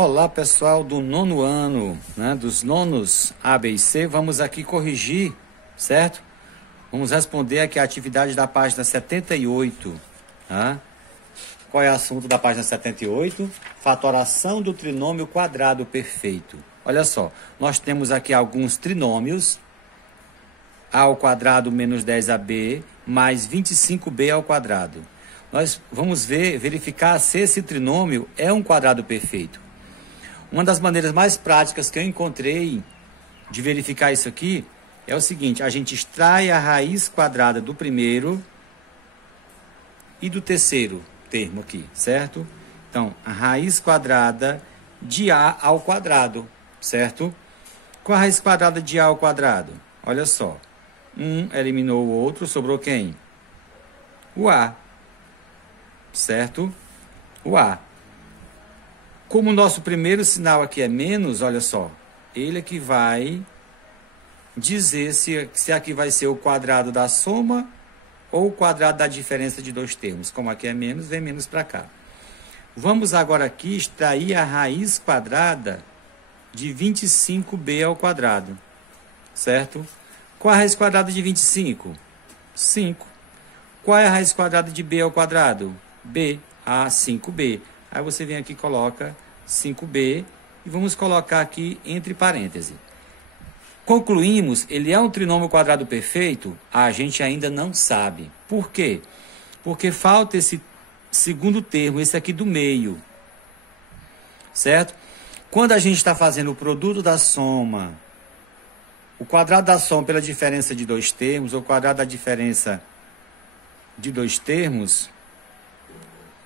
Olá pessoal do nono ano, dos nonos A, B e C, vamos aqui corrigir, certo? Vamos responder aqui a atividade da página 78, tá? Qual é o assunto da página 78? Fatoração do trinômio quadrado perfeito. Olha só, nós temos aqui alguns trinômios, A ao quadrado menos 10AB mais 25B ao quadrado. Nós vamos verificar se esse trinômio é um quadrado perfeito. Uma das maneiras mais práticas que eu encontrei de verificar isso aqui é o seguinte: a gente extrai a raiz quadrada do primeiro e do terceiro termo aqui, certo? Então, a raiz quadrada de A ao quadrado, certo? Qual a raiz quadrada de A ao quadrado? Olha só, um eliminou o outro, sobrou quem? O A, certo? O A. Como o nosso primeiro sinal aqui é menos, olha só, ele é que vai dizer se aqui vai ser o quadrado da soma ou o quadrado da diferença de dois termos. Como aqui é menos, vem menos para cá. Vamos agora aqui extrair a raiz quadrada de 25b ao quadrado, certo? Qual a raiz quadrada de 25? 5. Qual é a raiz quadrada de b ao quadrado? B. 5b. Aí você vem aqui e coloca 5b e vamos colocar aqui entre parênteses. Concluímos, ele é um trinômio quadrado perfeito? A gente ainda não sabe. Por quê? Porque falta esse segundo termo, esse aqui do meio, certo? Quando a gente está fazendo o produto da soma, o quadrado da soma pela diferença de dois termos, ou o quadrado da diferença de dois termos,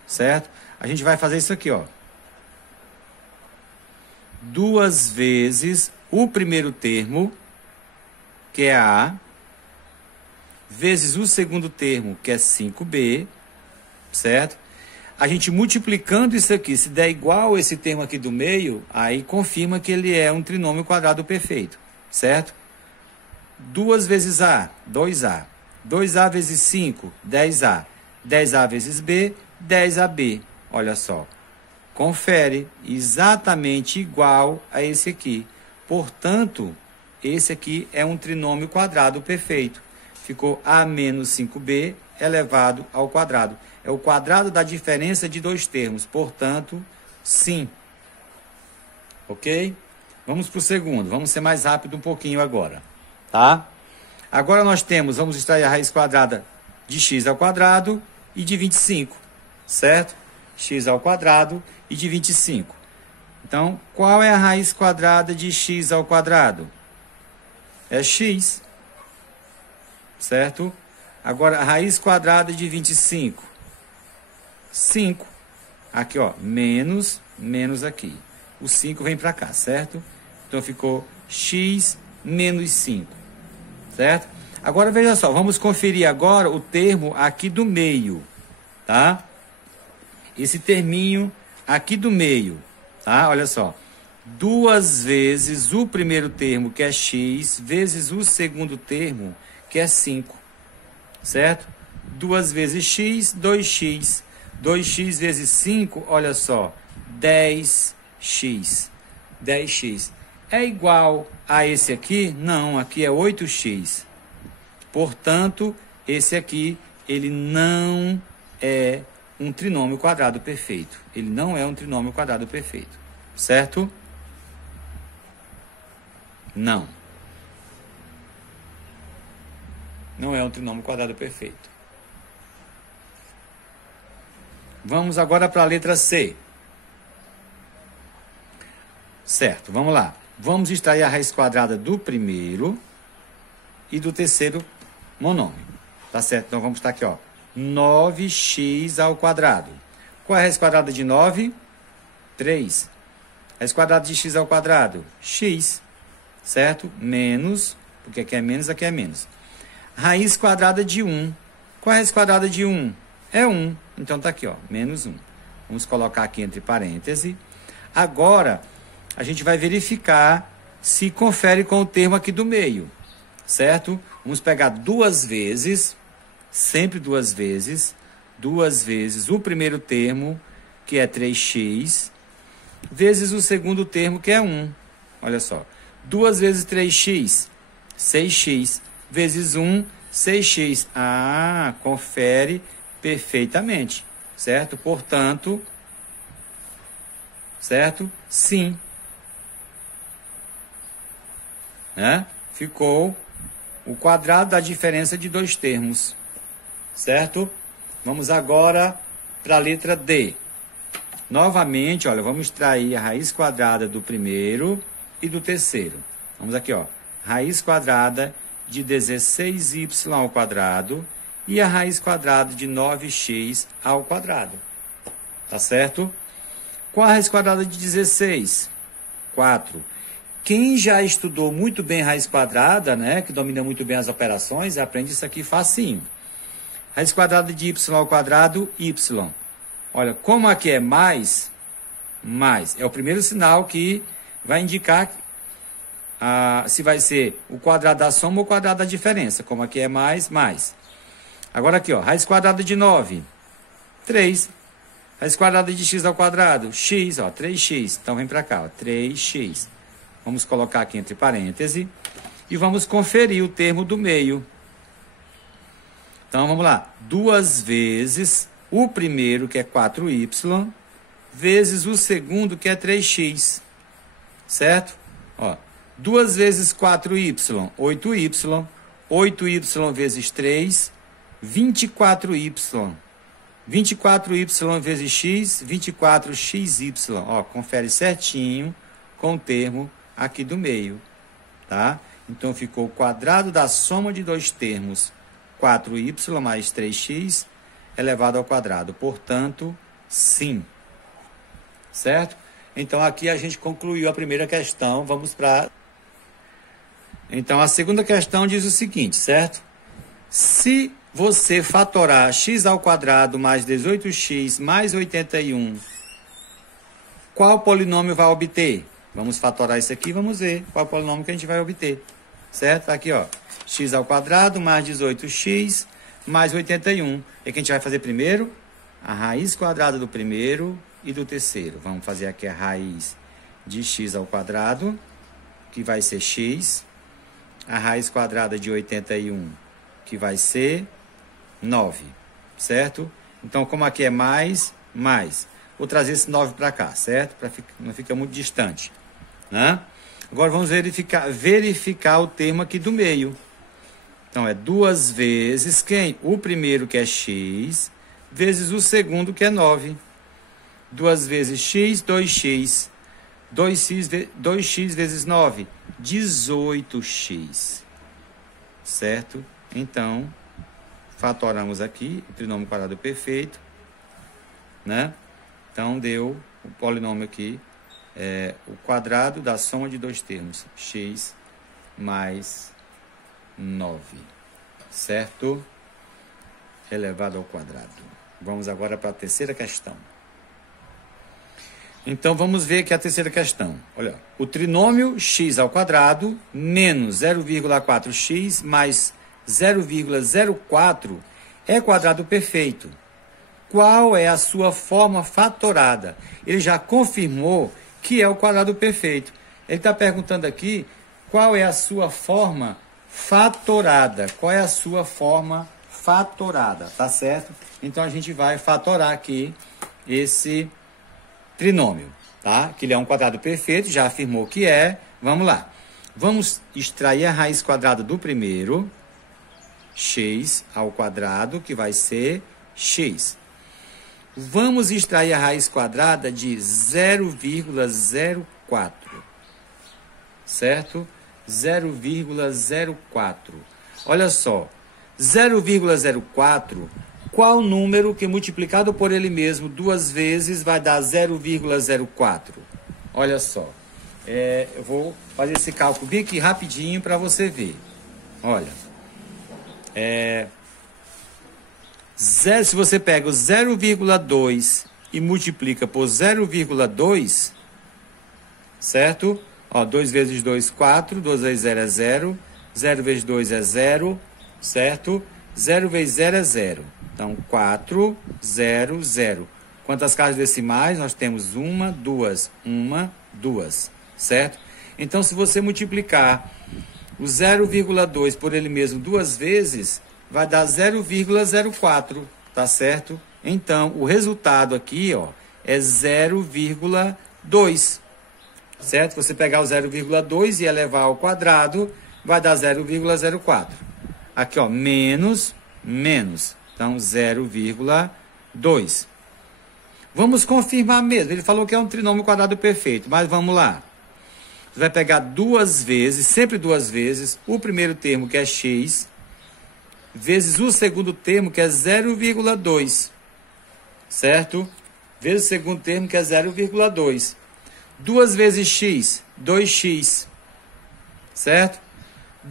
certo? A gente vai fazer isso aqui, ó. 2 vezes o primeiro termo, que é A, vezes o segundo termo, que é 5B, certo? A gente multiplicando isso aqui, se der igual esse termo aqui do meio, aí confirma que ele é um trinômio quadrado perfeito, certo? 2 vezes A, 2A. 2A vezes 5, 10A. 10A vezes B, 10AB. Olha só, confere, exatamente igual a esse aqui. Portanto, esse aqui é um trinômio quadrado perfeito. Ficou A menos 5B elevado ao quadrado. É o quadrado da diferença de dois termos. Portanto, sim. Ok? Vamos para o segundo. Vamos ser mais rápido um pouquinho agora. Tá? Agora nós temos, vamos extrair a raiz quadrada de x ao quadrado e de 25. Certo? X ao quadrado e de 25. Então, qual é a raiz quadrada de x ao quadrado? É x. Certo? Agora, a raiz quadrada de 25. 5. Aqui, ó, menos aqui. O 5 vem para cá, certo? Então, ficou x menos 5. Certo? Agora, veja só, vamos conferir agora o termo aqui do meio, tá? Esse terminho aqui do meio, tá? Olha só. 2 vezes o primeiro termo, que é x, vezes o segundo termo, que é 5. Certo? 2 vezes x, 2x. 2x vezes 5, olha só, 10x. 10x. É igual a esse aqui? Não, aqui é 8x. Portanto, esse aqui, ele não é um trinômio quadrado perfeito. Ele não é um trinômio quadrado perfeito. Certo? Não. Não é um trinômio quadrado perfeito. Vamos agora para a letra C. Certo, vamos lá. Vamos extrair a raiz quadrada do primeiro e do terceiro monômio. Tá certo? Então vamos estar aqui, ó. 9x ao quadrado. Qual é a raiz quadrada de 9? 3. Raiz quadrada de x ao quadrado? X. Certo? Menos, porque aqui é menos, aqui é menos. Raiz quadrada de 1. Qual é a raiz quadrada de 1? É 1. Então tá aqui, ó, menos 1. Vamos colocar aqui entre parênteses. Agora, a gente vai verificar se confere com o termo aqui do meio. Certo? Vamos pegar 2 vezes... Sempre 2 vezes o primeiro termo, que é 3x, vezes o segundo termo, que é 1. Olha só. 2 vezes 3x, 6x, vezes 1, 6x. Ah, confere perfeitamente, certo? Portanto, certo? Sim. Né? Ficou o quadrado da diferença de dois termos, certo? Vamos agora para a letra D. Novamente, olha, vamos extrair a raiz quadrada do primeiro e do terceiro. Vamos aqui, ó. Raiz quadrada de 16y ao quadrado e a raiz quadrada de 9x ao quadrado. Tá certo? Qual a raiz quadrada de 16? 4. Quem já estudou muito bem raiz quadrada, né, que domina muito bem as operações, aprende isso aqui facinho. Raiz quadrada de y ao quadrado, y. Olha, como aqui é mais, é o primeiro sinal que vai indicar se vai ser o quadrado da soma ou o quadrado da diferença. Como aqui é mais. Agora aqui, ó, raiz quadrada de 9, 3. Raiz quadrada de x ao quadrado, x, ó, 3x. Então vem para cá, ó, 3x. Vamos colocar aqui entre parênteses e vamos conferir o termo do meio. Então vamos lá, 2 vezes o primeiro, que é 4y, vezes o segundo, que é 3x. Certo? Ó, 2 vezes 4y, 8y. 8y vezes 3, 24y. 24y vezes x, 24xy. Ó, confere certinho com o termo aqui do meio, tá? Então ficou o quadrado da soma de dois termos, 4y mais 3x elevado ao quadrado. Portanto, sim. Certo? Então aqui a gente concluiu a primeira questão. Vamos para... Então a segunda questão diz o seguinte, certo? Se você fatorar x ao quadrado mais 18x mais 81, qual polinômio vai obter? Vamos fatorar isso aqui, vamos ver qual polinômio que a gente vai obter. Certo? Aqui, ó. X ao quadrado mais 18x mais 81. O que a gente vai fazer primeiro? A raiz quadrada do primeiro e do terceiro. Vamos fazer aqui a raiz de x ao quadrado, que vai ser x. A raiz quadrada de 81, que vai ser 9. Certo? Então, como aqui é mais, vou trazer esse 9 para cá, certo? Para não ficar muito distante. Né? Agora vamos verificar o termo aqui do meio. Então é 2 vezes quem? O primeiro, que é x, vezes o segundo, que é 9. 2 vezes x, 2x. 2x vezes 9, 18x. Certo? Então, fatoramos aqui o trinômio quadrado perfeito. Né? Então deu o polinômio aqui. O quadrado da soma de dois termos, x mais 9, certo? Elevado ao quadrado. Vamos agora para a terceira questão. Então, vamos ver aqui a terceira questão. Olha, o trinômio x ao quadrado menos 0,4x mais 0,04 é quadrado perfeito. Qual é a sua forma fatorada? Ele já confirmou que é o quadrado perfeito. Ele está perguntando aqui qual é a sua forma fatorada. Qual é a sua forma fatorada, tá certo? Então a gente vai fatorar aqui esse trinômio, tá? Que ele é um quadrado perfeito, já afirmou que é. Vamos lá. Vamos extrair a raiz quadrada do primeiro, x ao quadrado, que vai ser x. Vamos extrair a raiz quadrada de 0,04, certo? 0,04. Olha só, 0,04, qual número que multiplicado por ele mesmo duas vezes vai dar 0,04? Olha só, eu vou fazer esse cálculo bem aqui rapidinho para você ver. Olha, se você pega o 0,2 e multiplica por 0,2, certo? Ó, 2 vezes 2, 4, 2 vezes 0 é 0, 0 vezes 2 é 0, certo? 0 vezes 0 é 0. Então, 4, 0, 0. Quantas casas decimais? Nós temos 1, 2, 1, 2, certo? Então, se você multiplicar o 0,2 por ele mesmo duas vezes, vai dar 0,04, tá certo? Então, o resultado aqui, ó, é 0,2, certo? Você pegar o 0,2 e elevar ao quadrado, vai dar 0,04. Aqui, ó, menos. Então, 0,2. Vamos confirmar mesmo. Ele falou que é um trinômio quadrado perfeito, mas vamos lá. Você vai pegar duas vezes, sempre duas vezes, o primeiro termo, que é x, vezes o segundo termo, que é 0,2, certo? Vezes o segundo termo, que é 0,2. 2 vezes x, 2x, certo?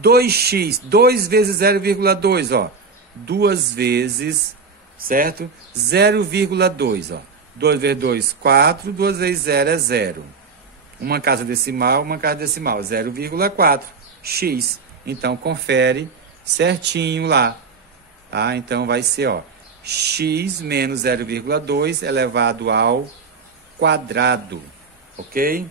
2x, 2 vezes 0,2, ó. 2 vezes, certo? 0,2, ó. 2 vezes 2, 4. 2 vezes 0 é 0. Uma casa decimal, 0,4. X. Então, confere certinho lá. Tá? Então, vai ser, ó, x menos 0,2 elevado ao quadrado. Ok?